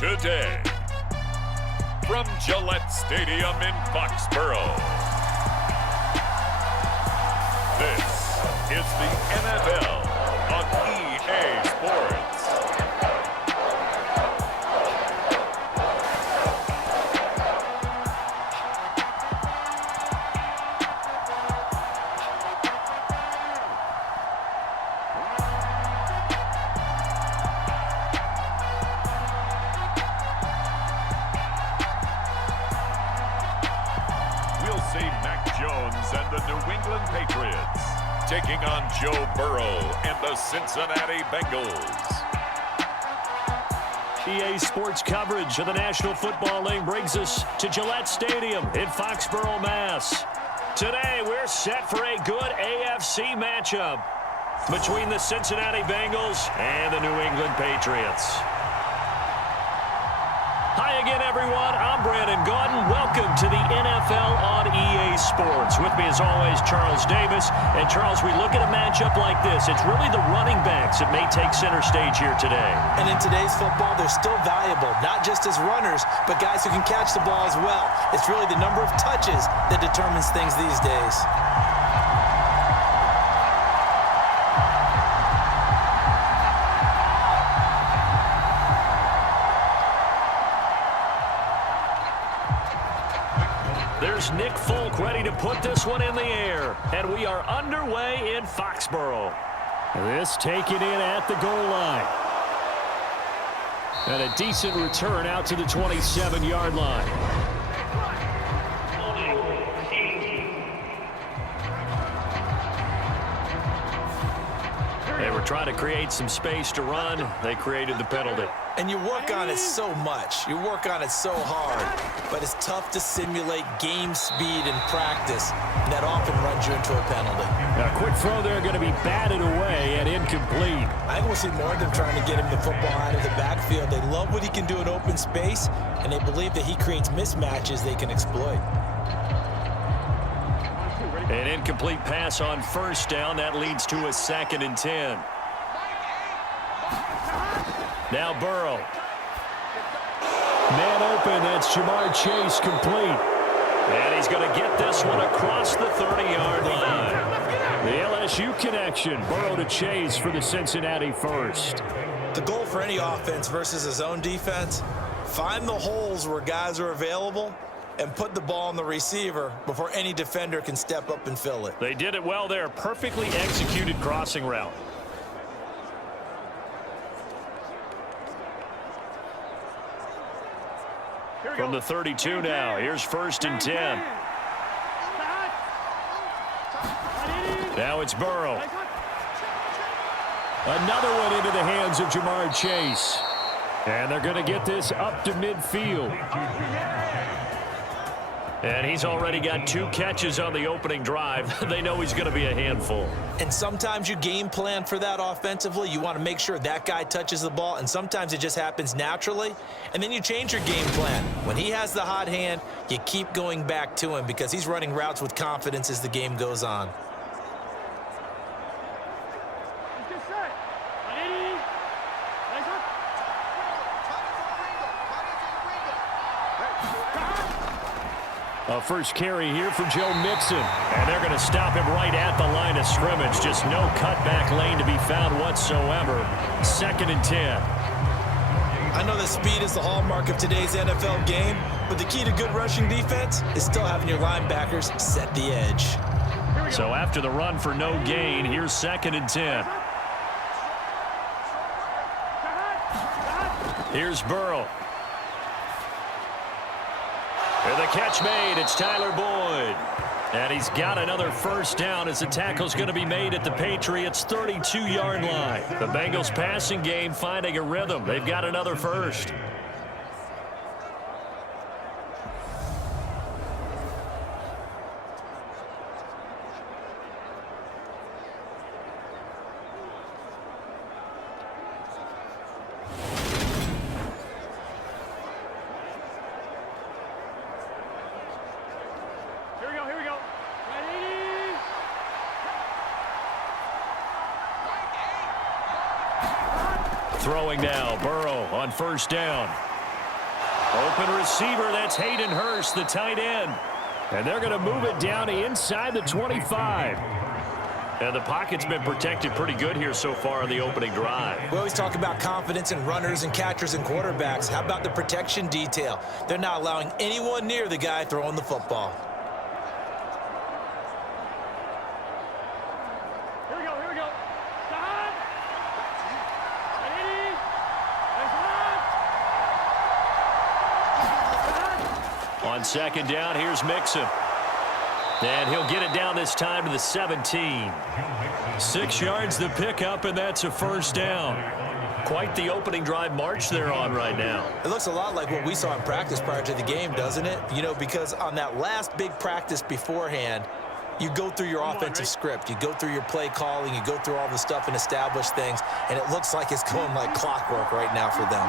today. From Gillette Stadium in Foxborough, this is the NFL on EA Sports. And the New England Patriots taking on Joe Burrow and the Cincinnati Bengals. EA Sports coverage of the National Football League brings us to Gillette Stadium in Foxborough, Mass. Today, we're set for a good AFC matchup between the Cincinnati Bengals and the New England Patriots. Hi again, everyone. I'm Brandon Gordon. Welcome to the NFL on EA Sports. With me, as always, Charles Davis. And, Charles, we look at a matchup like this. It's really the running backs that may take center stage here today. And in today's football, they're still valuable, not just as runners, but guys who can catch the ball as well. It's really the number of touches that determines things these days. There's Nick Folk ready to put this one in the air. And we are underway in Foxborough. This taken in at the goal line. And a decent return out to the 27-yard line. They were trying to create some space to run. They created the penalty. And you work on it so much. You work on it so hard. But it's tough to simulate game speed in practice. And that often runs you into a penalty. A quick throw there going to be batted away and incomplete. I think we'll see more of them trying to get him the football out of the backfield. They love what he can do in open space, and they believe that he creates mismatches they can exploit. An incomplete pass on first down. That leads to a 2nd and 10. Now Burrow. Man open, that's Jamar Chase complete. And he's going to get this one across the 30-yard line. The LSU connection, Burrow to Chase for the Cincinnati first. The goal for any offense versus a zone defense, find the holes where guys are available and put the ball on the receiver before any defender can step up and fill it. They did it well there. Perfectly executed crossing route. From the 32 now, here's 1st and 10. Now it's Burrow. Another one into the hands of Jamar Chase. And they're going to get this up to midfield. And he's already got 2 catches on the opening drive. They know he's going to be a handful. And sometimes you game plan for that offensively. You want to make sure that guy touches the ball, and sometimes it just happens naturally. And then you change your game plan. When he has the hot hand, you keep going back to him because he's running routes with confidence as the game goes on. A first carry here for Joe Mixon. And they're going to stop him right at the line of scrimmage. Just no cutback lane to be found whatsoever. 2nd and 10. I know that speed is the hallmark of today's NFL game, but the key to good rushing defense is still having your linebackers set the edge. So after the run for no gain, here's 2nd and 10. Here's Burrow. And the catch made, it's Tyler Boyd. And he's got another first down as the tackle's going to be made at the Patriots' 32-yard line. The Bengals passing game finding a rhythm. They've got another first. Throwing now, Burrow on first down. Open receiver, that's Hayden Hurst, the tight end. And they're going to move it down inside the 25. And the pocket's been protected pretty good here so far on the opening drive. We always talk about confidence in runners and catchers and quarterbacks. How about the protection detail? They're not allowing anyone near the guy throwing the football. Here we go. Stop. On second down, here's Mixon. And he'll get it down this time to the 17. 6 yards the pickup, and that's a first down. Quite the opening drive march they're on right now. It looks a lot like what we saw in practice prior to the game, doesn't it? You know, because on that last big practice beforehand, you go through your offensive script. You go through your play calling. You go through all the stuff and establish things. And it looks like it's going like clockwork right now for them.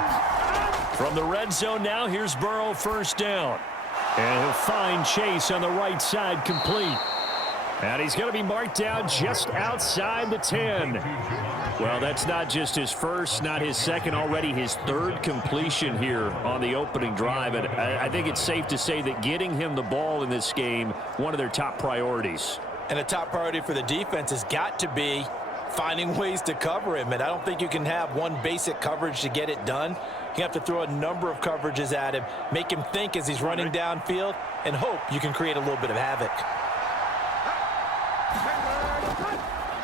From the red zone now, here's Burrow, first down. And he'll find Chase on the right side, complete. And he's going to be marked down just outside the 10. Well, that's not just his first, not his second, already his third completion here on the opening drive. And I think it's safe to say that getting him the ball in this game, one of their top priorities. And a top priority for the defense has got to be finding ways to cover him. And I don't think you can have one basic coverage to get it done. You have to throw a number of coverages at him, make him think as he's running downfield, and hope you can create a little bit of havoc.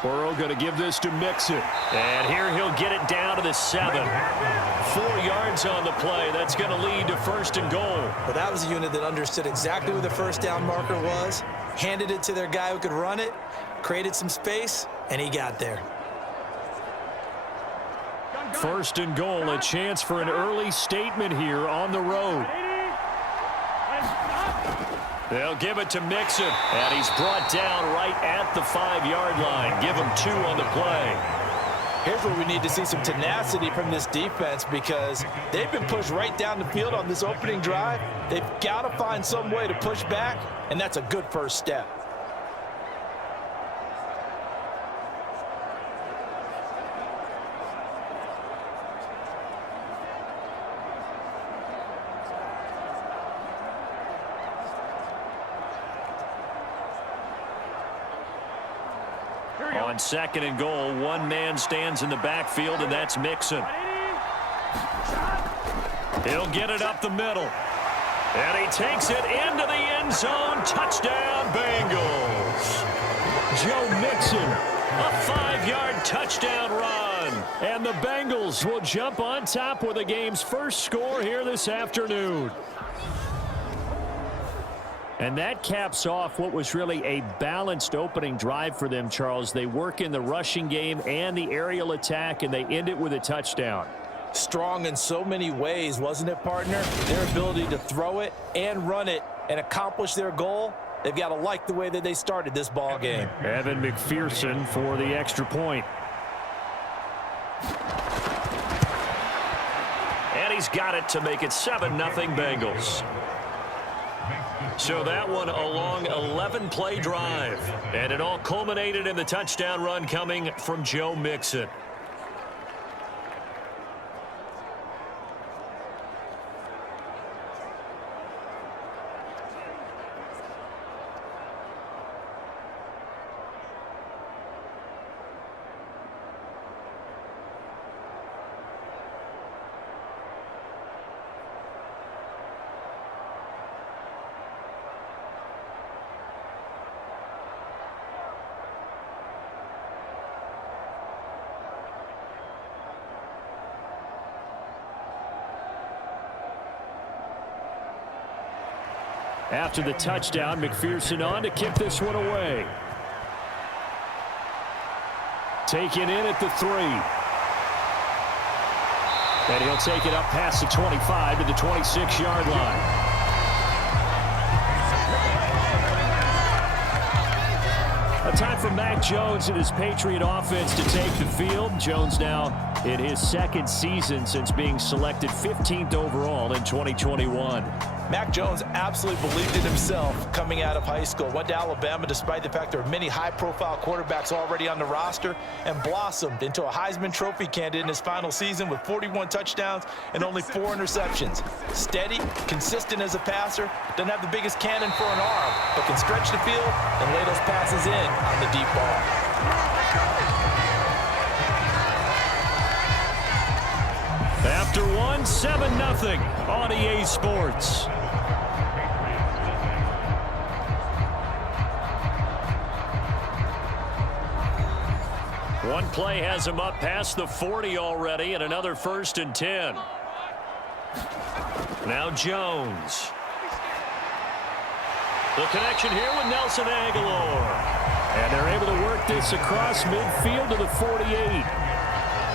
Burrow going to give this to Mixon. And here he'll get it down to the 7. 4 yards on the play. That's going to lead to first and goal. Well, that was a unit that understood exactly where the first down marker was, handed it to their guy who could run it, created some space, and he got there. First and goal, a chance for an early statement here on the road. They'll give it to Mixon, and he's brought down right at the 5-yard line. Give him 2 on the play. Here's where we need to see some tenacity from this defense because they've been pushed right down the field on this opening drive. They've got to find some way to push back, and that's a good first step. On second and goal, one man stands in the backfield, and that's Mixon. He'll get it up the middle. And he takes it into the end zone. Touchdown, Bengals. Joe Mixon, a 5-yard touchdown run. And the Bengals will jump on top with the game's first score here this afternoon. And that caps off what was really a balanced opening drive for them, Charles. They work in the rushing game and the aerial attack, and they end it with a touchdown. Strong in so many ways, wasn't it, partner? Their ability to throw it and run it and accomplish their goal, they've got to like the way that they started this ball game. Evan McPherson for the extra point. And he's got it to make it 7-0 Bengals. So that one a long 11-play drive. And it all culminated in the touchdown run coming from Joe Mixon. After the touchdown, McPherson on to kick this one away. Taken in at the 3. And he'll take it up past the 25 to the 26-yard line. A time for Mac Jones and his Patriot offense to take the field. Jones now in his second season since being selected 15th overall in 2021. Mac Jones absolutely believed in himself coming out of high school. Went to Alabama despite the fact there were many high-profile quarterbacks already on the roster, and blossomed into a Heisman Trophy candidate in his final season with 41 touchdowns and only 4 interceptions. Steady, consistent as a passer, doesn't have the biggest cannon for an arm, but can stretch the field and lay those passes in on the deep ball. After one, 7-0 on EA Sports. One play has him up past the 40 already, and another 1st and 10. Now Jones. The connection here with Nelson Aguilar. And they're able to work this across midfield to the 48.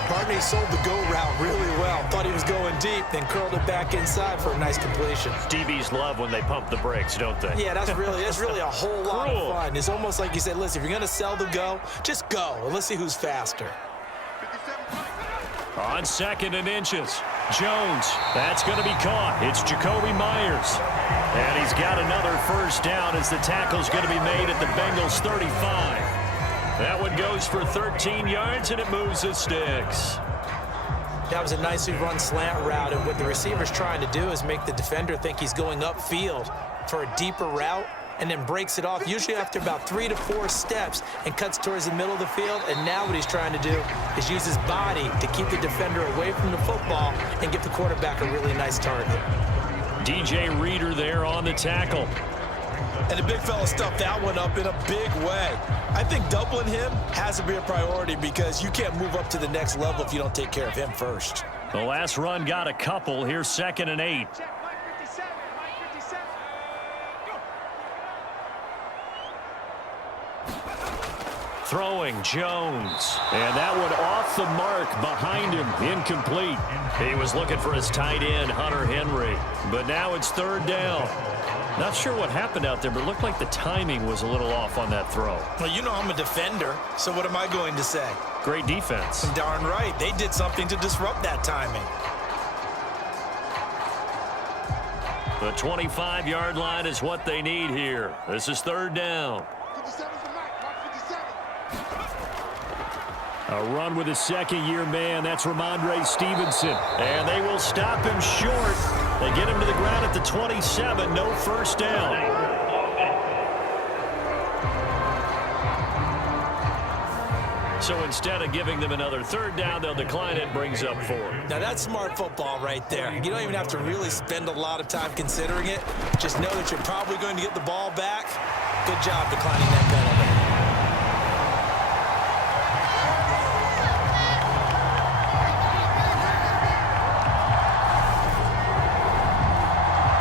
Barney sold the go route really well. Thought he was going deep, then curled it back inside for a nice completion. DBs love when they pump the brakes, don't they? Yeah, that's really a whole lot of fun. It's almost like you said, listen, if you're going to sell the go, just go, and let's see who's faster. On 2nd and inches, Jones. That's going to be caught. It's Jacoby Myers. And he's got another 1st down as the tackle's going to be made at the Bengals 35. That one goes for 13 yards, and it moves the sticks. That was a nicely run slant route, and what the receiver's trying to do is make the defender think he's going upfield for a deeper route, and then breaks it off, usually after about 3 to 4 steps, and cuts towards the middle of the field. And now what he's trying to do is use his body to keep the defender away from the football and give the quarterback a really nice target. DJ Reader there on the tackle. And the big fella stuffed that one up in a big way. I think doubling him has to be a priority because you can't move up to the next level if you don't take care of him first. The last run got a couple. Here's 2nd and 8. Throwing Jones. And that one off the mark behind him. Incomplete. He was looking for his tight end, Hunter Henry. But now it's 3rd down. Not sure what happened out there, but it looked like the timing was a little off on that throw. Well, you know I'm a defender, so what am I going to say? Great defense. Darn right. They did something to disrupt that timing. The 25-yard line is what they need here. This is 3rd down. A run with a 2nd-year man. That's Ramondre Stevenson. And they will stop him short. They get him to the ground at the 27. No 1st down. So instead of giving them another 3rd down, they'll decline it. Brings up 4. Now that's smart football right there. You don't even have to really spend a lot of time considering it. Just know that you're probably going to get the ball back. Good job declining that penalty.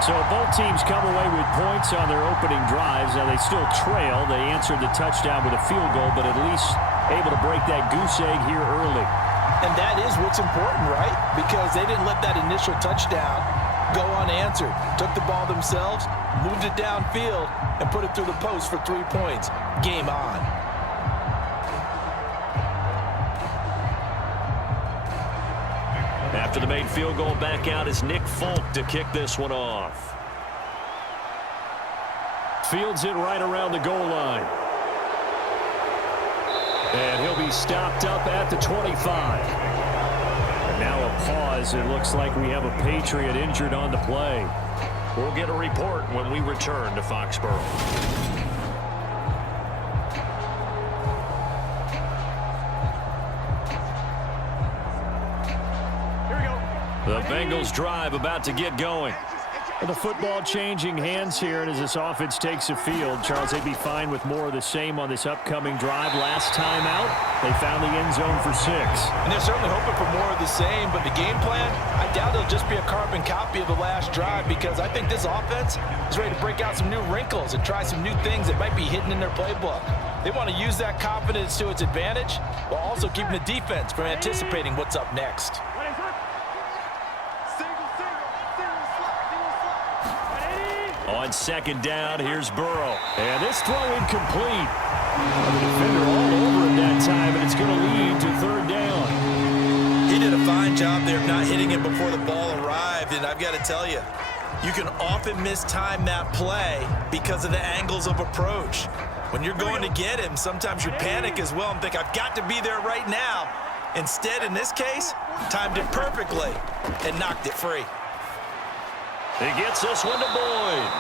So both teams come away with points on their opening drives. Now they still trail. They answered the touchdown with a field goal, but at least able to break that goose egg here early. And that is what's important, right? Because they didn't let that initial touchdown go unanswered. Took the ball themselves, moved it downfield, and put it through the post for 3 points. Game on. After the made field goal, back out is Nick Folk to kick this one off. Fields it right around the goal line. And he'll be stopped up at the 25. And now a pause. It looks like we have a Patriot injured on the play. We'll get a report when we return to Foxborough. The Bengals drive about to get going. The football changing hands here, and as this offense takes the field, Charles, they'd be fine with more of the same on this upcoming drive. Last time out, they found the end zone for 6. And they're certainly hoping for more of the same, but the game plan, I doubt it'll just be a carbon copy of the last drive, because I think this offense is ready to break out some new wrinkles and try some new things that might be hidden in their playbook. They want to use that confidence to its advantage while also keeping the defense from anticipating what's up next. On 2nd down, here's Burrow. And this throw incomplete. The defender all over him that time, and it's going to lead to 3rd down. He did a fine job there of not hitting it before the ball arrived, and I've got to tell you, You can often mistime that play because of the angles of approach. When you're going to get him, sometimes you panic as well and think, I've got to be there right now. Instead, in this case, timed it perfectly and knocked it free. He gets this one to Boyd.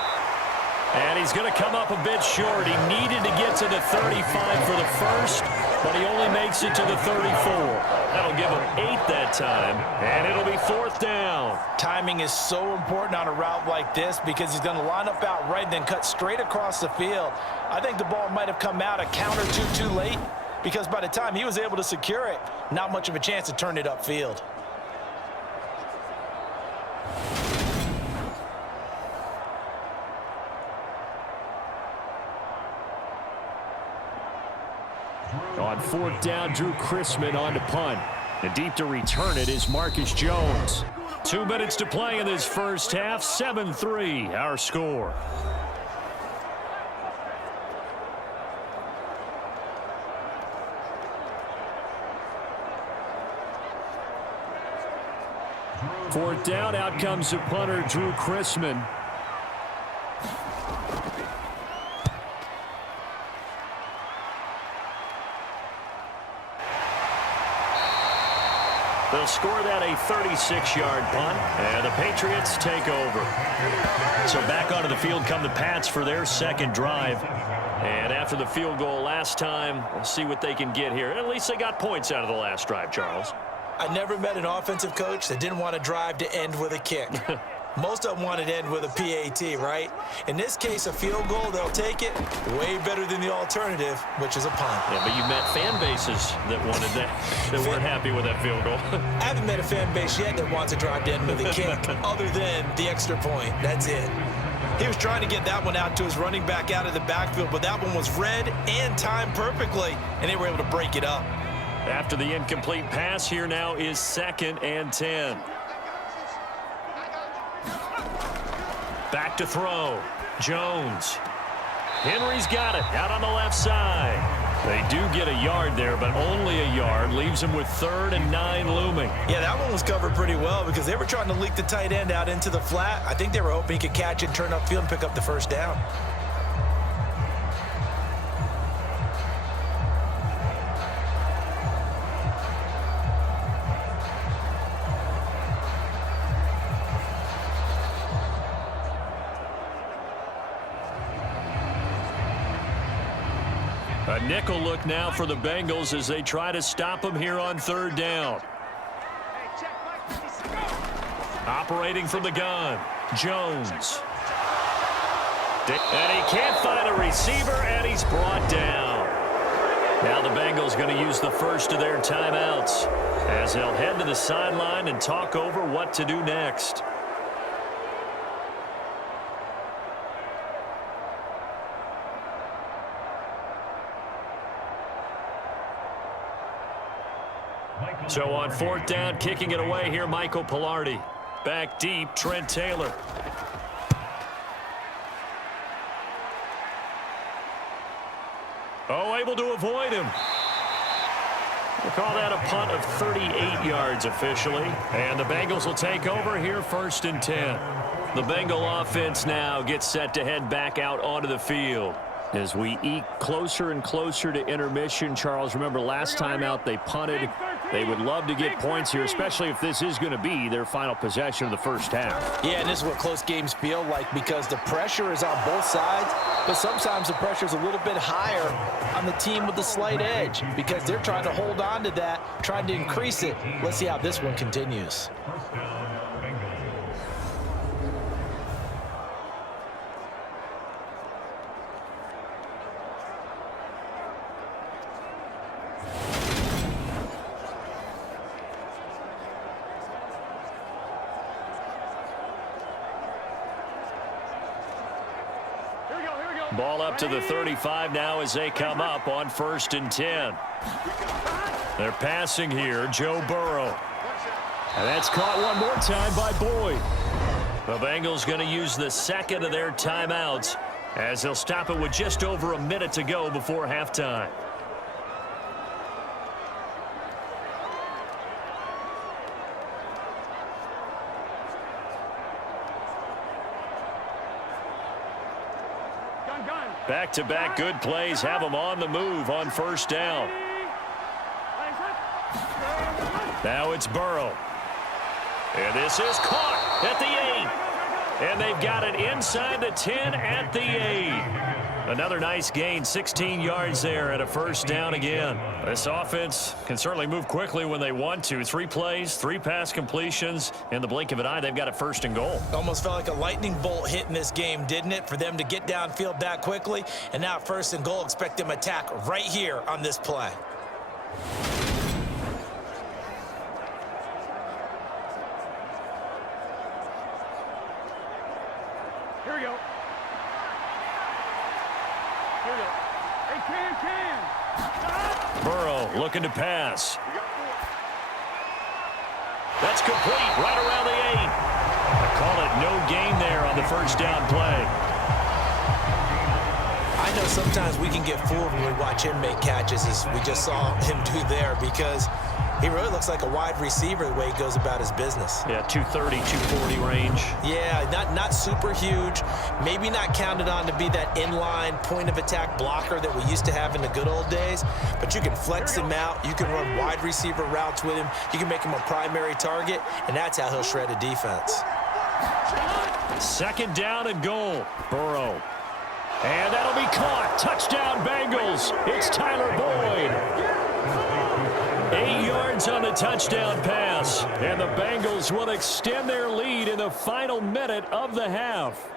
And he's going to come up a bit short. He needed to get to the 35 for the first, but he only makes it to the 34. That'll give him 8 that time, and it'll be 4th down. Timing is so important on a route like this because he's going to line up out right and then cut straight across the field. I think the ball might have come out a count or two too late because by the time he was able to secure it, not much of a chance to turn it upfield. On 4th down, Drew Chrisman on to punt. And deep to return it is Marcus Jones. 2 minutes to play in this first half. 7-3 our score. Fourth down, out comes the punter, Drew Chrisman. They'll score that a 36-yard punt, and the Patriots take over. So back onto the field come the Pats for their second drive. And after the field goal last time, we'll see what they can get here. At least they got points out of the last drive, Charles. I never met an offensive coach that didn't want to drive to end with a kick. Most of them wanted to end with a PAT, right? In this case, a field goal, they'll take it. Way better than the alternative, which is a punt. Yeah, but you met fan bases that wanted that, that weren't happy with that field goal. I haven't met a fan base yet that wants to drive to end with a kick, other than the extra point. That's it. He was trying to get that one out to his running back out of the backfield, but that one was read and timed perfectly, and they were able to break it up. After the incomplete pass, here now is 2nd and 10. Back to throw. Jones. Henry's got it out on the left side. They do get a yard there, but only a yard. Leaves him with 3rd and 9 looming. Yeah, that one was covered pretty well because they were trying to leak the tight end out into the flat. I think they were hoping he could catch it, turn upfield, and pick up the first down. A nickel look now for the Bengals as they try to stop him here on 3rd down. Operating from the gun, Jones. And he can't find a receiver, and he's brought down. Now the Bengals going to use the first of their timeouts as they'll head to the sideline and talk over what to do next. So on 4th down, kicking it away here, Michael Pilardi. Back deep, Trent Taylor. Oh, able to avoid him. We'll call that a punt of 38 yards officially. And the Bengals will take over here 1st and 10. The Bengal offense now gets set to head back out onto the field. As we eke closer and closer to intermission, Charles, remember last time out they punted. They would love to get points here, especially if this is going to be their final possession of the first half. Yeah, and this is what close games feel like because the pressure is on both sides, but sometimes the pressure is a little bit higher on the team with the slight edge because they're trying to hold on to that, trying to increase it. Let's see how this one continues. Ball up to the 35 now as they come up on 1st and 10. They're passing here, Joe Burrow. And that's caught one more time by Boyd. The Bengals going to use the 2nd of their timeouts as they'll stop it with just over a minute to go before halftime. Back-to-back good plays have them on the move on first down. Now it's Burrow. And this is caught at the 8. And they've got it inside the 10 at the 8. Another nice gain, 16 yards there and a first down again. This offense can certainly move quickly when they want to. 3 plays, 3 pass completions. In the blink of an eye, they've got a first and goal. Almost felt like a lightning bolt hit in this game, didn't it? For them to get downfield that quickly. And now first and goal, expect them to attack right here on this play. Here we go. Here we go. Hey, Cam. Burrow looking to pass. That's complete right around the 8. I call it no gain there on the first down play. I know sometimes we can get fooled when we watch him make catches, as we just saw him do there, because he really looks like a wide receiver the way he goes about his business. Yeah, 230, 240 range. Yeah, not super huge. Maybe not counted on to be that inline point-of-attack blocker that we used to have in the good old days. But you can flex him out. You can run wide receiver routes with him. You can make him a primary target, and that's how he'll shred a defense. Second down and goal. Burrow. And that'll be caught. Touchdown, Bengals. It's Tyler Boyd. 8 yards on the touchdown pass. And the Bengals will extend their lead in the final minute of the half.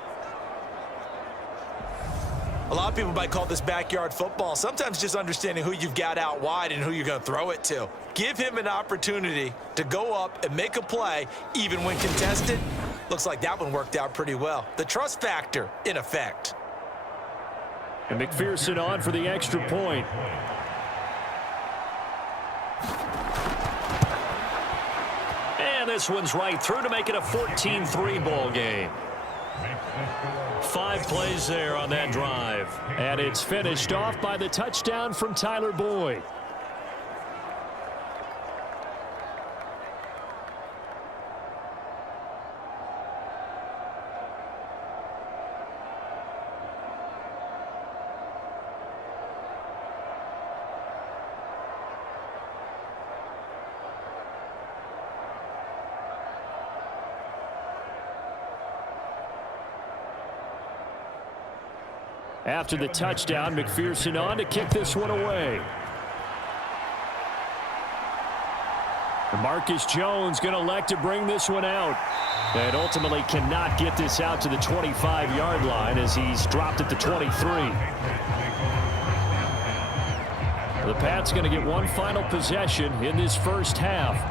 A lot of people might call this backyard football. Sometimes just understanding who you've got out wide and who you're going to throw it to. Give him an opportunity to go up and make a play, even when contested. Looks like that one worked out pretty well. The trust factor in effect. And McPherson on for the extra point. And this one's right through to make it a 14-3 ball game. 5 plays there on that drive. And it's finished off by the touchdown from Tyler Boyd. After the touchdown, McPherson on to kick this one away. Marcus Jones going to elect to bring this one out. And ultimately cannot get this out to the 25-yard line as he's dropped at the 23. The Pats going to get one final possession in this first half.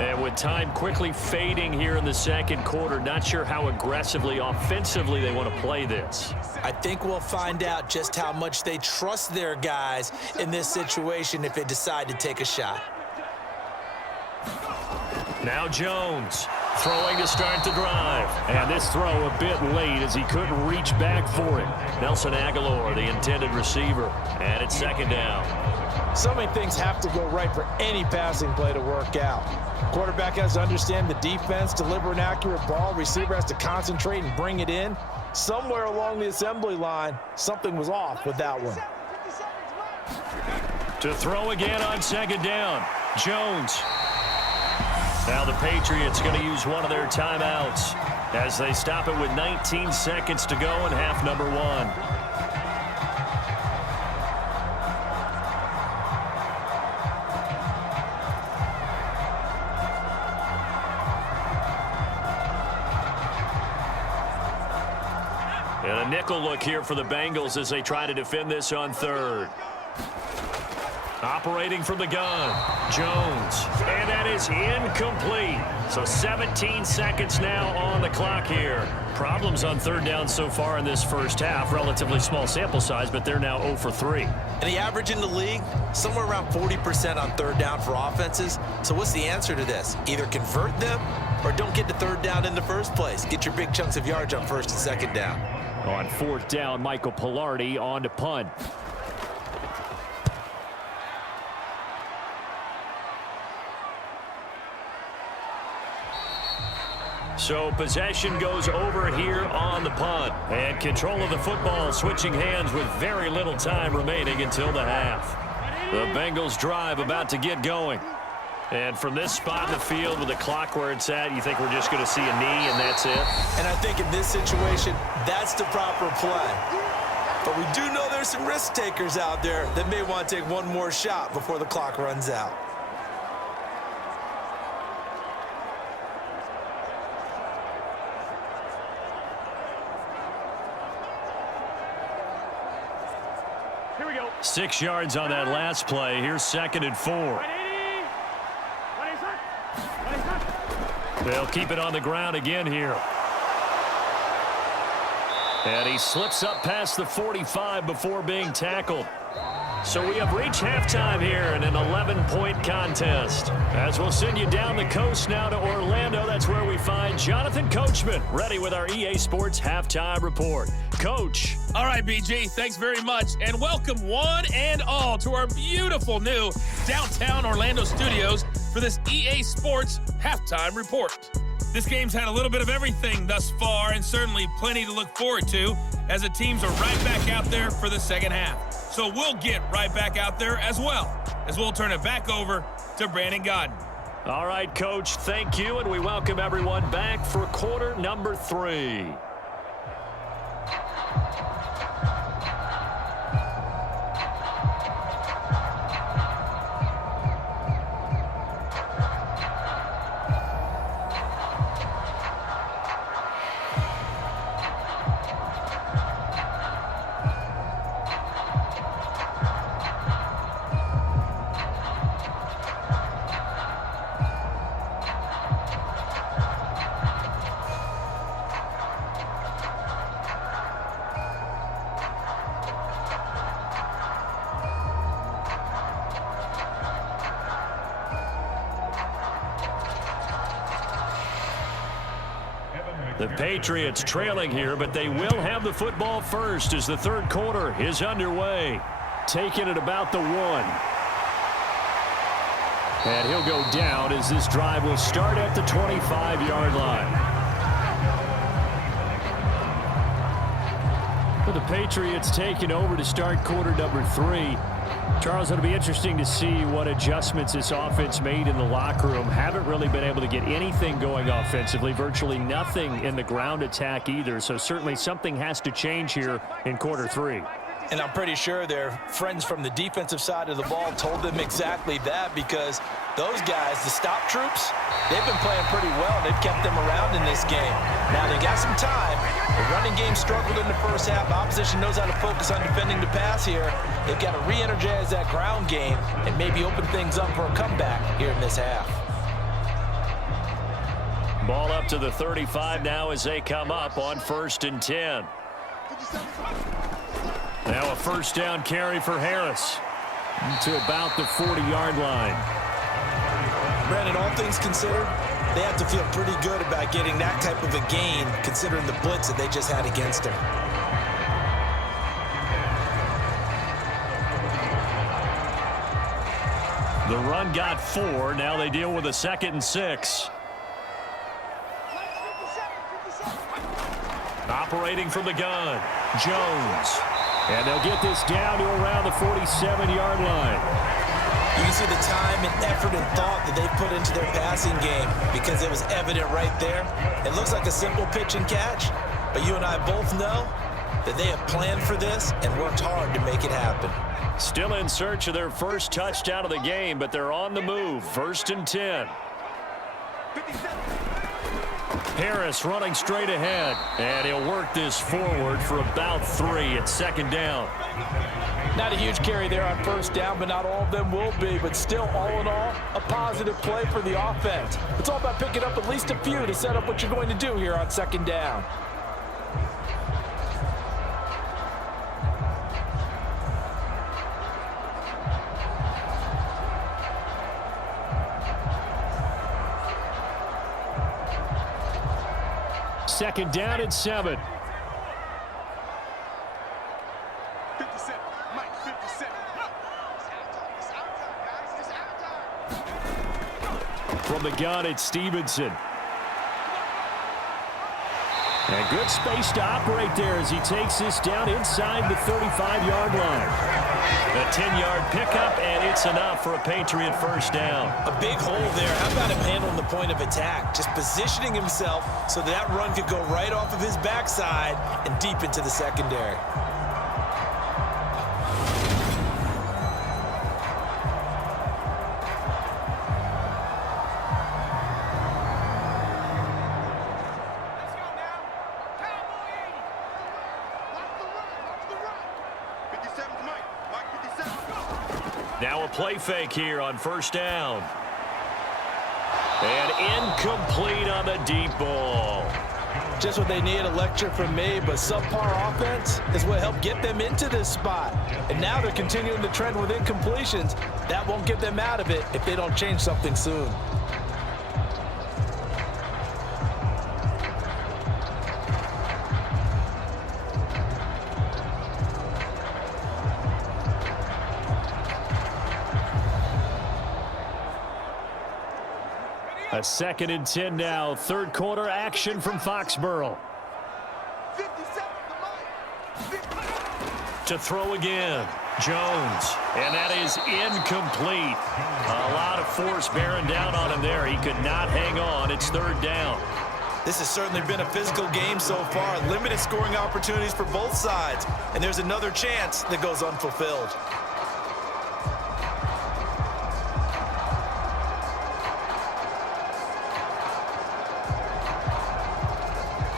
And with time quickly fading here in the second quarter, not sure how aggressively, offensively they want to play this. I think we'll find out just how much they trust their guys in this situation if they decide to take a shot. Now Jones throwing to start the drive. And this throw a bit late as he couldn't reach back for it. Nelson Aguilar, the intended receiver. And it's second down. So many things have to go right for any passing play to work out. Quarterback has to understand the defense, deliver an accurate ball. Receiver has to concentrate and bring it in. Somewhere along the assembly line, something was off with that one. To throw again on second down. Jones. Now the Patriots going to use one of their timeouts as they stop it with 19 seconds to go in half number 1. And a nickel look here for the Bengals as they try to defend this on third. Operating from the gun, Jones. And that is incomplete. So 17 seconds now on the clock here. Problems on third down so far in this first half. Relatively small sample size, but they're now 0 for 3. And the average in the league, somewhere around 40% on third down for offenses. So what's the answer to this? Either convert them or don't get to third down in the first place. Get your big chunks of yards on first and second down. On fourth down, Michael Pilardi on to punt. So possession goes over here on the punt. And control of the football switching hands with very little time remaining until the half. The Bengals drive about to get going. And from this spot in the field with the clock where it's at, you think we're just going to see a knee and that's it? And I think in this situation, that's the proper play. But we do know there's some risk takers out there that may want to take one more shot before the clock runs out. Here we go. 6 yards on that last play. Here's 2nd and 4. They'll keep it on the ground again here. And he slips up past the 45 before being tackled. So we have reached halftime here in an 11-point contest. As we'll send you down the coast now to Orlando, that's where we find Jonathan Coachman, ready with our EA Sports Halftime Report. Coach. All right, BG, thanks very much. And welcome one and all to our beautiful new downtown Orlando studios for this EA Sports Halftime Report. This game's had a little bit of everything thus far, and certainly plenty to look forward to, as the teams are right back out there for the second half. So we'll get right back out there as well, as we'll turn it back over to Brandon Godden. All right, Coach, thank you, and we welcome everyone back for quarter number 3. The Patriots trailing here, but they will have the football first as the third quarter is underway. Taking it about the 1. And he'll go down as this drive will start at the 25-yard line. With the Patriots taking over to start quarter number 3. Charles, it'll be interesting to see what adjustments this offense made in the locker room. Haven't really been able to get anything going offensively, virtually nothing in the ground attack either. So certainly something has to change here in quarter 3. And I'm pretty sure their friends from the defensive side of the ball told them exactly that, because those guys, the stop troops, they've been playing pretty well. They've kept them around in this game. Now they got some time. The running game struggled in the first half. Opposition knows how to focus on defending the pass here. They've got to re-energize that ground game and maybe open things up for a comeback here in this half. Ball up to the 35 now as they come up on 1st and 10. Now a first down carry for Harris to about the 40-yard line. Brandon, all things considered, they have to feel pretty good about getting that type of a gain, considering the blitz that they just had against them. The run got 4. Now they deal with a 2nd and 6. Operating from the gun, Jones. And they'll get this down to around the 47-yard line. You can see the time and effort and thought that they put into their passing game, because it was evident right there. It looks like a simple pitch and catch, but you and I both know that they have planned for this and worked hard to make it happen. Still in search of their first touchdown of the game, but they're on the move. 1st and 10. Harris running straight ahead, and he'll work this forward for about 3 at 2nd down. Not a huge carry there on 1st down, but not all of them will be. But still, all in all, a positive play for the offense. It's all about picking up at least a few to set up what you're going to do here on 2nd down. Second down and 7. From the gun, it's Stevenson. And good space to operate there as he takes this down inside the 35-yard line. A 10-yard pickup, and it's enough for a Patriot first down. A big hole there. How about him handling the point of attack? Just positioning himself so that run could go right off of his backside and deep into the secondary. Now a play fake here on first down. And incomplete on the deep ball. Just what they need, a lecture from me, but subpar offense is what helped get them into this spot. And now they're continuing the trend with incompletions. That won't get them out of it if they don't change something soon. A 2nd and 10 now. Third quarter action from Foxborough. To throw again. Jones. And that is incomplete. A lot of force bearing down on him there. He could not hang on. It's third down. This has certainly been a physical game so far. Limited scoring opportunities for both sides. And there's another chance that goes unfulfilled.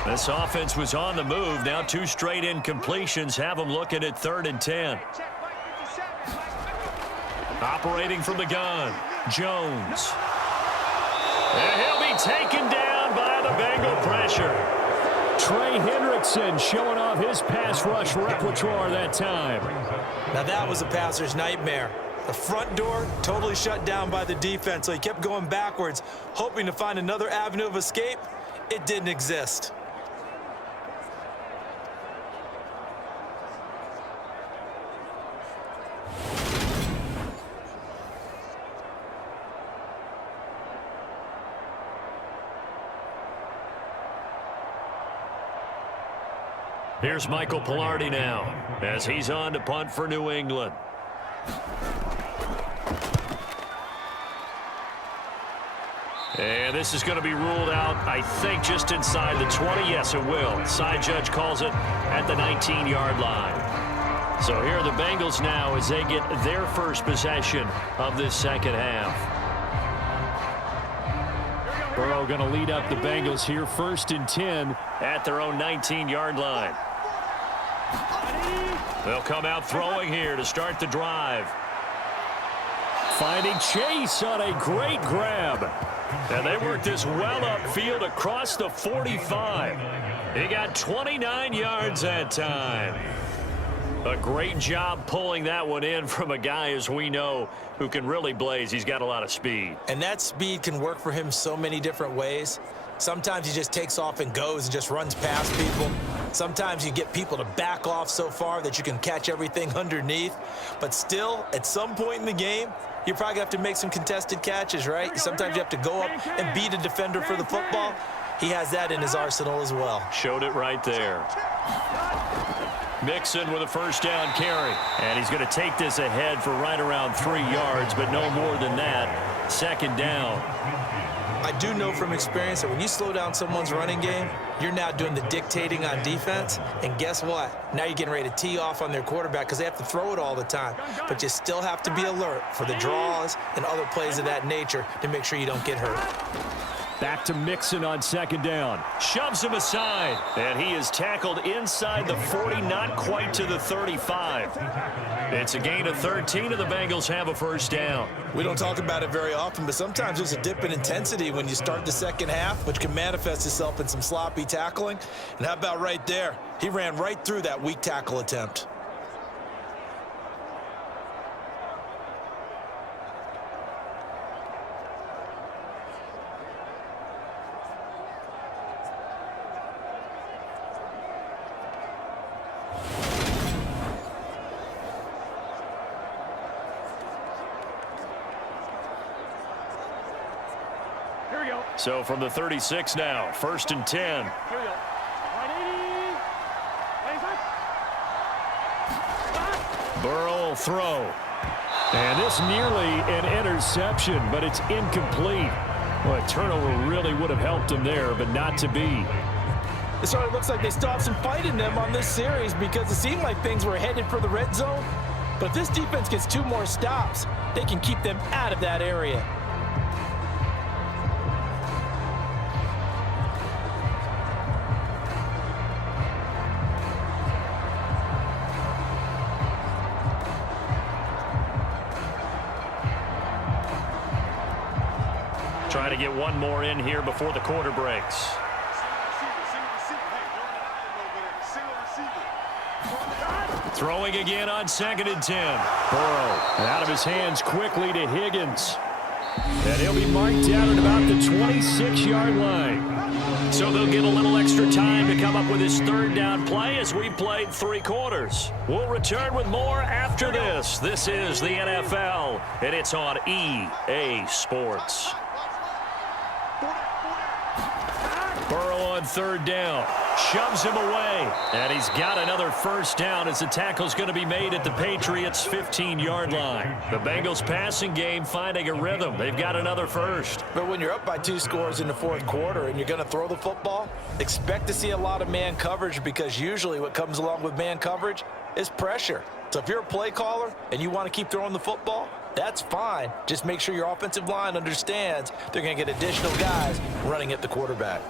This offense was on the move. Now 2 straight incompletions have them looking at 3rd and 10. Operating from the gun, Jones. And he'll be taken down by the Bengal pressure. Trey Hendrickson showing off his pass rush repertoire that time. Now that was a passer's nightmare. The front door totally shut down by the defense, so he kept going backwards, hoping to find another avenue of escape. It didn't exist. Here's Michael Pilardi now as he's on to punt for New England. And this is going to be ruled out, I think, just inside the 20. Yes, it will. Side judge calls it at the 19-yard line. So here are the Bengals now as they get their first possession of this second half. Burrow going to lead up the Bengals here, 1st and 10 at their own 19-yard line. They'll come out throwing here to start the drive. Finding Chase on a great grab. And they work this well upfield across the 45. He got 29 yards that time. A great job pulling that one in from a guy, as we know, who can really blaze. He's got a lot of speed. And that speed can work for him so many different ways. Sometimes he just takes off and goes and just runs past people. Sometimes you get people to back off so far that you can catch everything underneath. But still, at some point in the game, you probably have to make some contested catches, right? Sometimes you have to go up and beat a defender for the football. He has that in his arsenal as well. Showed it right there. Mixon with a first down carry. And he's going to take this ahead for right around 3 yards, but no more than that. Second down. I do know from experience that when you slow down someone's running game, you're now doing the dictating on defense. And guess what? Now you're getting ready to tee off on their quarterback because they have to throw it all the time. But you still have to be alert for the draws and other plays of that nature to make sure you don't get hurt. Back to Mixon on second down. Shoves him aside. And he is tackled inside the 40, not quite to the 35. It's a gain of 13, and the Bengals have a first down. We don't talk about it very often, but sometimes there's a dip in intensity when you start the second half, which can manifest itself in some sloppy tackling. And how about right there? He ran right through that weak tackle attempt. Here we go. So from the 36 now, 1st and 10. Here we go. Burrow will throw. And this nearly an interception, but it's incomplete. Well, a turnover really would have helped him there, but not to be. It sort of looks like they still have some fight in them on this series because it seemed like things were headed for the red zone. But if this defense gets 2 more stops, they can keep them out of that area. Try to get one more in here before the quarter breaks. Throwing again on 2nd and 10. Burrow out of his hands quickly to Higgins. And he'll be marked down at about the 26-yard line. So they'll get a little extra time to come up with his 3rd down play as we played 3 quarters. We'll return with more after this. This is the NFL, and it's on EA Sports. Burrow on 3rd down. Shoves him away. And he's got another 1st down as the tackle's going to be made at the Patriots' 15-yard line. The Bengals passing game finding a rhythm. They've got another 1st. But when you're up by 2 scores in the 4th quarter and you're going to throw the football, expect to see a lot of man coverage because usually what comes along with man coverage is pressure. So if you're a play caller and you want to keep throwing the football, that's fine. Just make sure your offensive line understands they're going to get additional guys running at the quarterback.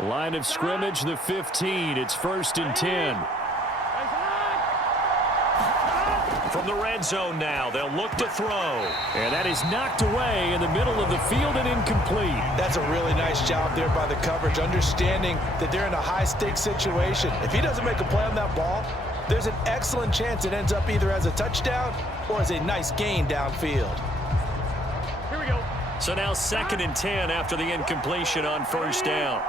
Line of scrimmage, the 15. It's 1st and 10. From the red zone now, they'll look to throw. And that is knocked away in the middle of the field and incomplete. That's a really nice job there by the coverage, understanding that they're in a high-stakes situation. If he doesn't make a play on that ball, there's an excellent chance it ends up either as a touchdown or as a nice gain downfield. Here we go. So now 2nd and 10 after the incompletion on 1st down.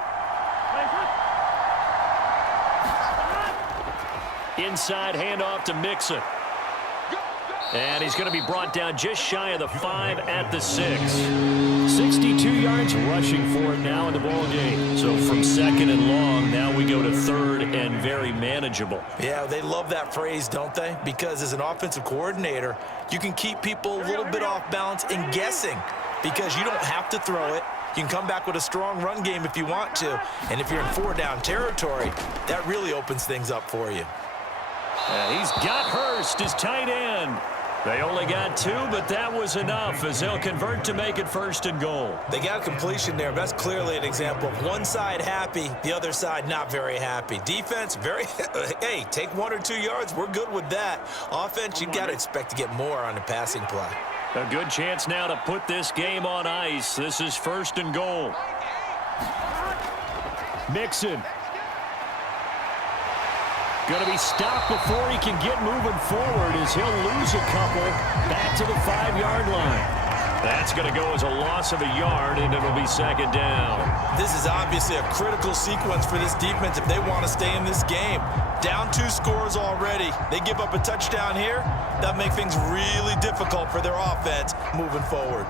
Inside handoff to Mixon. And he's going to be brought down just shy of the 5 at the 6. 62 yards rushing for it now in the ball game. So from 2nd and long, now we go to 3rd and very manageable. Yeah, they love that phrase, don't they? Because as an offensive coordinator, you can keep people a little bit off balance and guessing because you don't have to throw it. You can come back with a strong run game if you want to. And if you're in 4-down territory, that really opens things up for you. He's got Hurst, his tight end. They only got 2, but that was enough as they'll convert to make it 1st and goal. They got a completion there. That's clearly an example of one side happy, the other side not very happy. Defense, very, hey, take 1 or 2 yards. We're good with that. Offense, you got to expect to get more on the passing play. A good chance now to put this game on ice. This is 1st and goal. Mixon. Going to be stopped before he can get moving forward as he'll lose a couple back to the 5-yard line. That's going to go as a loss of a yard, and it'll be 2nd down. This is obviously a critical sequence for this defense if they want to stay in this game. Down 2 scores already. They give up a touchdown here. That'll make things really difficult for their offense moving forward.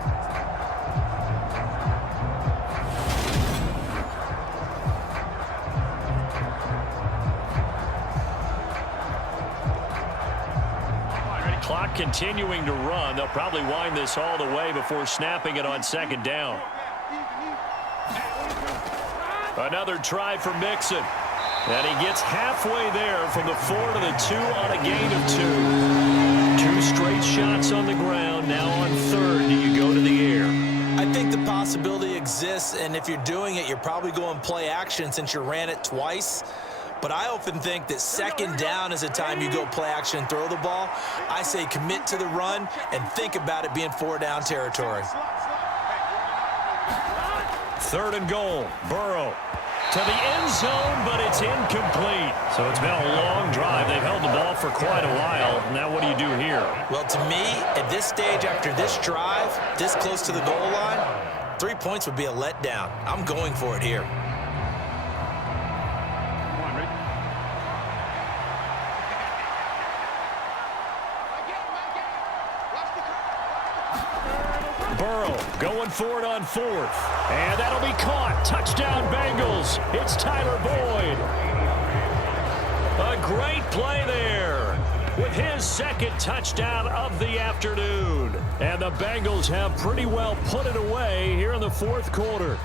Clock continuing to run. They'll probably wind this all the way before snapping it on 2nd down. Another try for Mixon. And he gets halfway there from the 4 to the 2 on a gain of 2. 2 straight shots on the ground. Now on 3rd, do you go to the air? I think the possibility exists, and if you're doing it, you're probably going play action since you ran it twice. But I often think that 2nd down is the time you go play action and throw the ball. I say commit to the run and think about it being 4-down territory. 3rd and goal. Burrow to the end zone, but it's incomplete. So it's been a long drive. They've held the ball for quite a while. Now what do you do here? Well, to me, at this stage, after this drive, this close to the goal line, 3 points would be a letdown. I'm going for it here. Burrow going for it on fourth. And that'll be caught. Touchdown, Bengals. It's Tyler Boyd. A great play there with his second touchdown of the afternoon. And the Bengals have pretty well put it away here in the fourth quarter.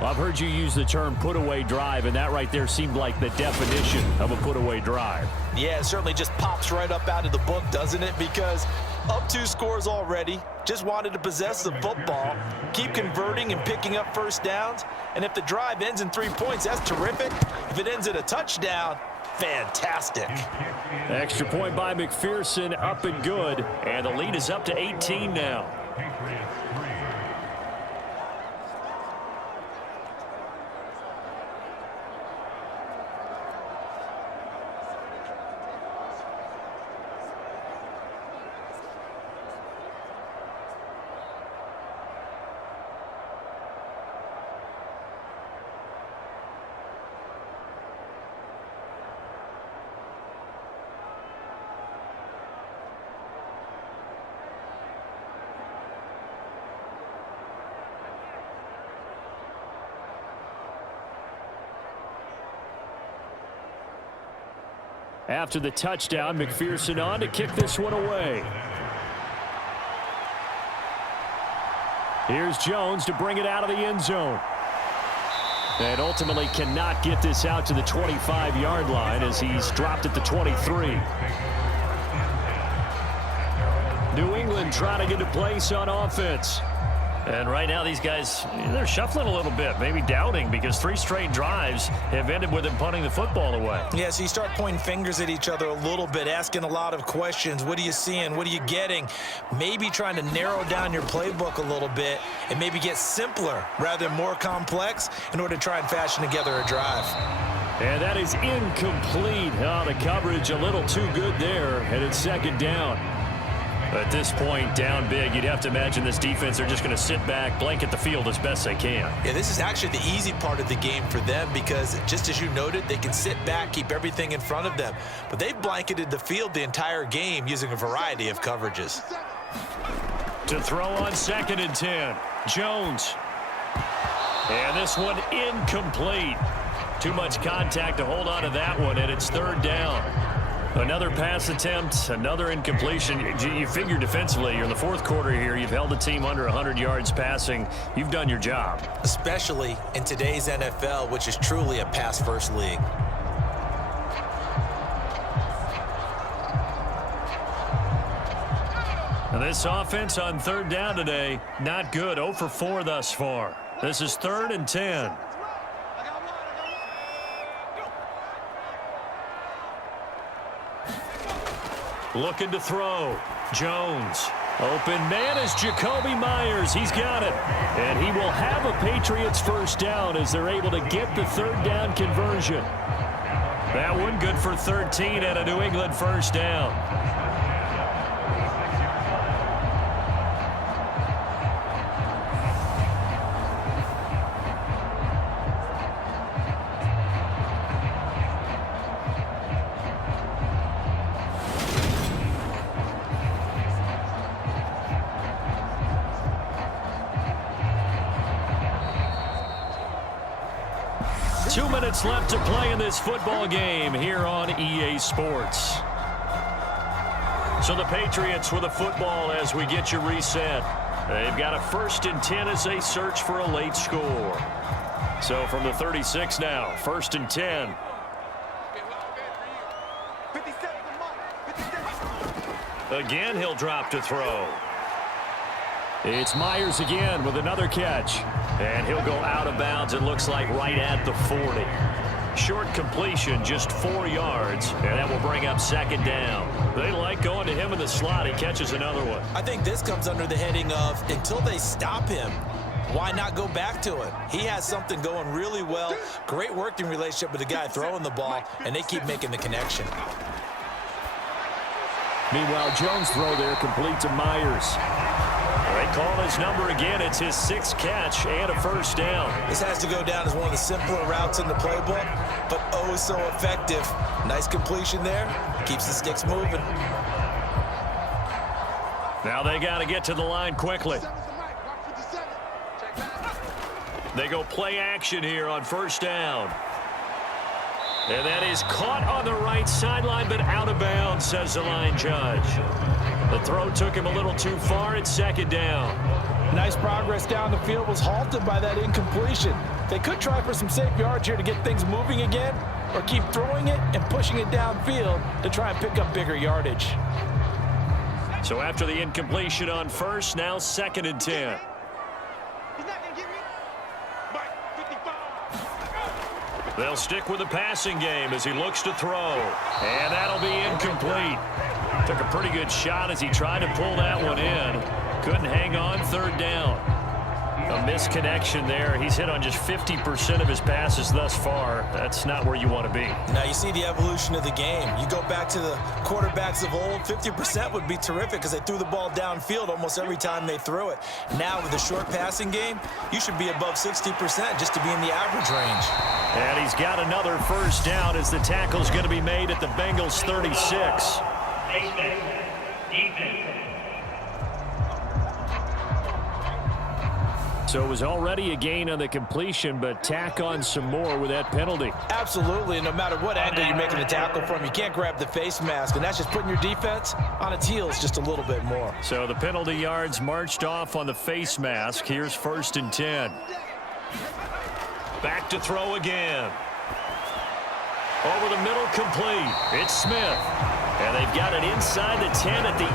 I've heard you use the term put-away drive, and that right there seemed like the definition of a put-away drive. Yeah, it certainly just pops right up out of the book, doesn't it? Because up 2 scores already, just wanted to possess the football, keep converting and picking up first downs. And if the drive ends in 3 points, that's terrific. If it ends in a touchdown, fantastic. Extra point by McPherson, up and good. And the lead is up to 18 now. After the touchdown, McPherson on to kick this one away. Here's Jones to bring it out of the end zone. And ultimately cannot get this out to the 25-yard line as he's dropped at the 23. New England trying to get a place on offense. And right now these guys, they're shuffling a little bit, maybe doubting, because 3 straight drives have ended with them punting the football away. Yeah, so you start pointing fingers at each other a little bit, asking a lot of questions. What are you seeing? What are you getting? Maybe trying to narrow down your playbook a little bit and maybe get simpler rather than more complex in order to try and fashion together a drive. And that is incomplete. Oh, the coverage a little too good there, and it's second down. At this point, down big, you'd have to imagine this defense, they're just going to sit back, blanket the field as best they can. Yeah, this is actually the easy part of the game for them because, just as you noted, they can sit back, keep everything in front of them. But they've blanketed the field the entire game using a variety of coverages. To throw on 2nd and 10, Jones. And this one incomplete. Too much contact to hold on to that one, and it's 3rd down. Another pass attempt, another incompletion. You figure defensively, you're in the 4th quarter here. You've held the team under 100 yards passing. You've done your job. Especially in today's NFL, which is truly a pass-first league. And this offense on 3rd down today, not good. 0 for 4 thus far. This is 3rd and 10. Looking to throw. Jones. Open man is Jacoby Myers. He's got it. And he will have a Patriots first down as they're able to get the 3rd down conversion. That one good for 13 and a New England first down. Left to play in this football game here on EA Sports. So the Patriots with a football as we get you reset. They've got a 1st and 10 as they search for a late score. So from the 36 now, 1st and 10. Again, he'll drop to throw. It's Myers again with another catch. And he'll go out of bounds, it looks like, right at the 40. Short completion, just 4 yards, and that will bring up 2nd down. They like going to him in the slot. He catches another one. I think this comes under the heading of, until they stop him, why not go back to it? He has something going really well. Great working relationship with the guy throwing the ball, and they keep making the connection. Meanwhile, Jones' throw there complete to Myers. They call his number again. It's his 6th catch and a first down. This has to go down as one of the simpler routes in the playbook, but oh so effective. Nice completion there. Keeps the sticks moving. Now they got to get to the line quickly. They go play action here on first down. And that is caught on the right sideline, but out of bounds, says the line judge. The throw took him a little too far. It's second down. Nice progress down the field was halted by that incompletion. They could try for some safe yards here to get things moving again, or keep throwing it and pushing it downfield to try and pick up bigger yardage. So after the incompletion on first, now 2nd and 10. They'll stick with the passing game as he looks to throw. And that'll be incomplete. Took a pretty good shot as he tried to pull that one in. Couldn't hang on, 3rd down. A misconnection there. He's hit on just 50% of his passes thus far. That's not where you want to be. Now you see the evolution of the game. You go back to the quarterbacks of old, 50% would be terrific because they threw the ball downfield almost every time they threw it. Now with the short passing game, you should be above 60% just to be in the average range. And he's got another first down as the tackle's going to be made at the Bengals 36. So it was already a gain on the completion, but tack on some more with that penalty. Absolutely. No matter what angle you're making the tackle from, you can't grab the face mask, and that's just putting your defense on its heels just a little bit more. So the penalty yards marched off on the face mask. Here's 1st and 10. Back to throw again. Over the middle, complete. It's Smith. And they've got it inside the 10 at the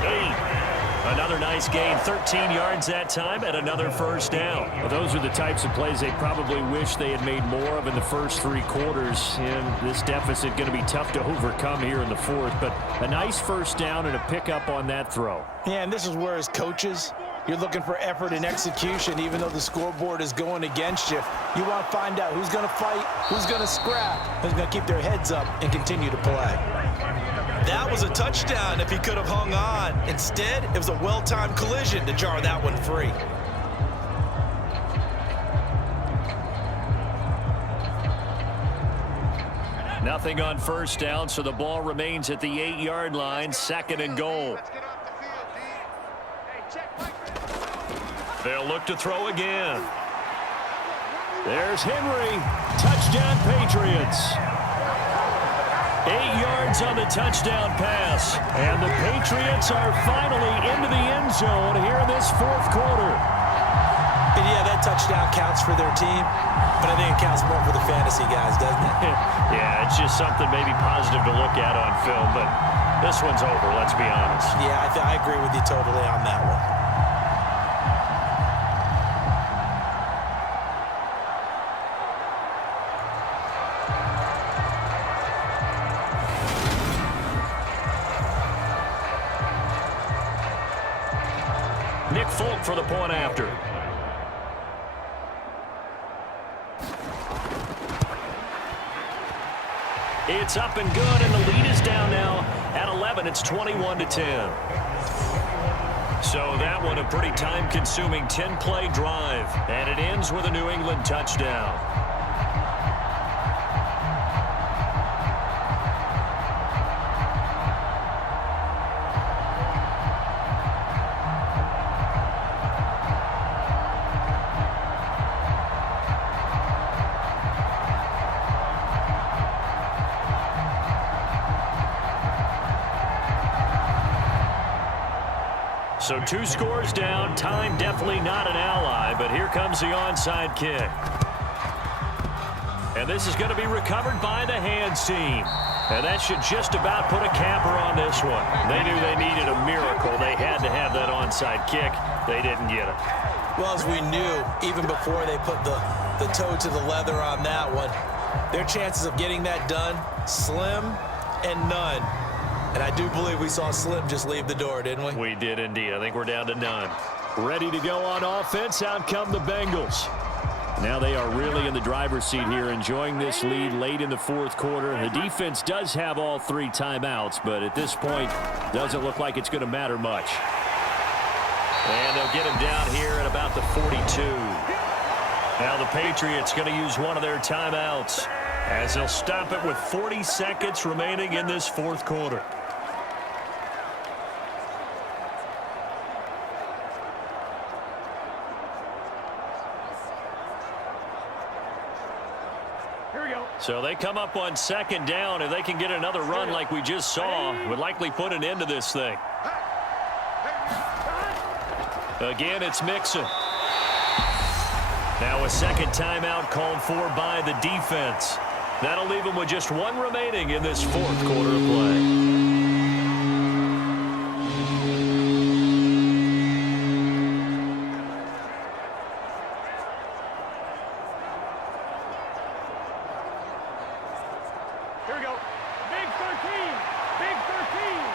8. Another nice gain, 13 yards that time, and another first down. Well, those are the types of plays they probably wish they had made more of in the first 3 quarters. And this deficit going to be tough to overcome here in the 4th. But a nice first down and a pickup on that throw. Yeah, and this is where as coaches, you're looking for effort and execution, even though the scoreboard is going against you. You want to find out who's going to fight, who's going to scrap, who's going to keep their heads up and continue to play. That was a touchdown if he could have hung on. Instead, it was a well-timed collision to jar that one free. Nothing on first down, so the ball remains at the 8-yard line, 2nd and goal. They'll look to throw again. There's Henry. Touchdown, Patriots. 8 yards on the touchdown pass. And the Patriots are finally into the end zone here in this 4th quarter. And yeah, that touchdown counts for their team, but I think it counts more for the fantasy guys, doesn't it? Yeah, it's just something maybe positive to look at on film, but this one's over, let's be honest. Yeah, I agree with you totally on that one. Nick Folk for the point after. It's up and good, and the lead is down now at 11. It's 21-10. So that one a pretty time-consuming 10-play drive, and it ends with a New England touchdown. So 2 scores down. Time definitely not an ally, but here comes the onside kick. And this is going to be recovered by the hands team. And that should just about put a capper on this one. They knew they needed a miracle. They had to have that onside kick. They didn't get it. Well, as we knew, even before they put the toe to the leather on that one, their chances of getting that done, slim and none. And I do believe we saw Slim just leave the door, didn't we? We did indeed. I think we're down to none. Ready to go on offense. Out come the Bengals. Now they are really in the driver's seat here, enjoying this lead late in the 4th quarter. The defense does have all 3 timeouts, but at this point, doesn't look like it's going to matter much. And they'll get him down here at about the 42. Now the Patriots going to use one of their timeouts as they'll stop it with 40 seconds remaining in this 4th quarter. So they come up on second down. If they can get another run like we just saw, would likely put an end to this thing. Again, it's Mixon. Now a second timeout called for by the defense. That'll leave them with just one remaining in this fourth quarter of play. Here we go. Big 13. Big 13.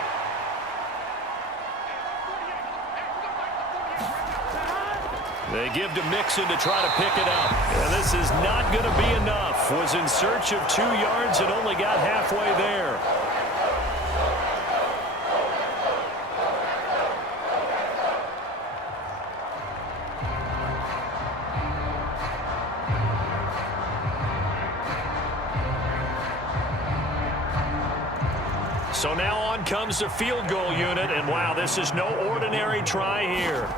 They give to Mixon to try to pick it up. And this is not going to be enough. Was in search of 2 yards and only got halfway there. So now on comes the field goal unit. And wow, this is no ordinary try here.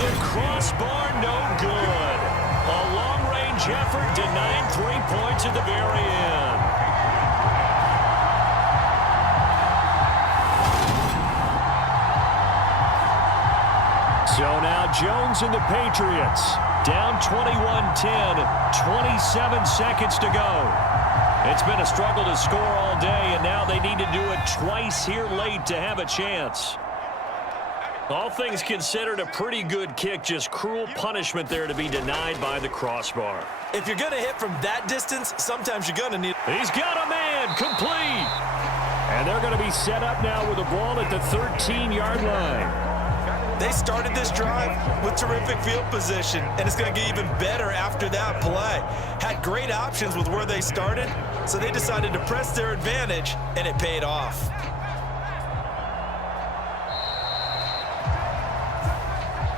The crossbar, no good. A long-range effort denied 3 points at the very end. So now Jones and the Patriots down 21-10, 27 seconds to go. It's been a struggle to score all day, and now they need to do it twice here late to have a chance. All things considered, a pretty good kick. Just cruel punishment there to be denied by the crossbar. If you're going to hit from that distance, sometimes you're going to need... He's got a man, complete. And they're going to be set up now with the ball at the 13-yard line. They started this drive with terrific field position, and it's going to get even better after that play. Had great options with where they started, so they decided to press their advantage, and it paid off.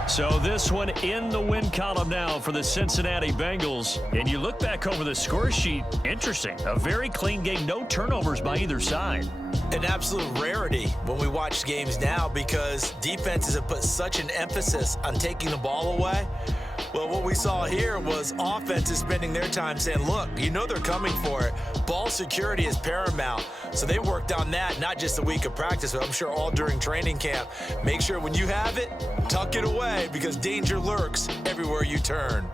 So this one in the win column now for the Cincinnati Bengals. And you look back over the score sheet, interesting. A very clean game, no turnovers by either side. An absolute rarity when we watch games now because defenses have put such an emphasis on taking the ball away. Well, what we saw here was offenses spending their time saying, look, you know they're coming for it. Ball security is paramount. So they worked on that, not just a week of practice, but I'm sure all during training camp. Make sure when you have it, tuck it away because danger lurks everywhere you turn.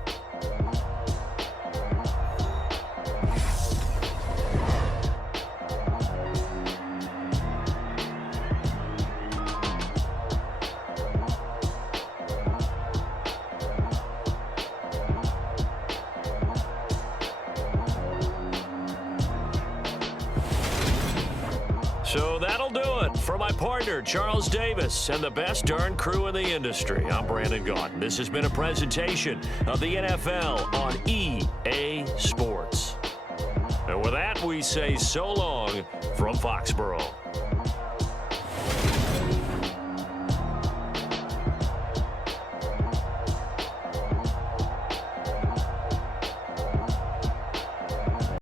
So that'll do it for my partner, Charles Davis, and the best darn crew in the industry. I'm Brandon Gaudin. This has been a presentation of the NFL on EA Sports. And with that, we say so long from Foxborough.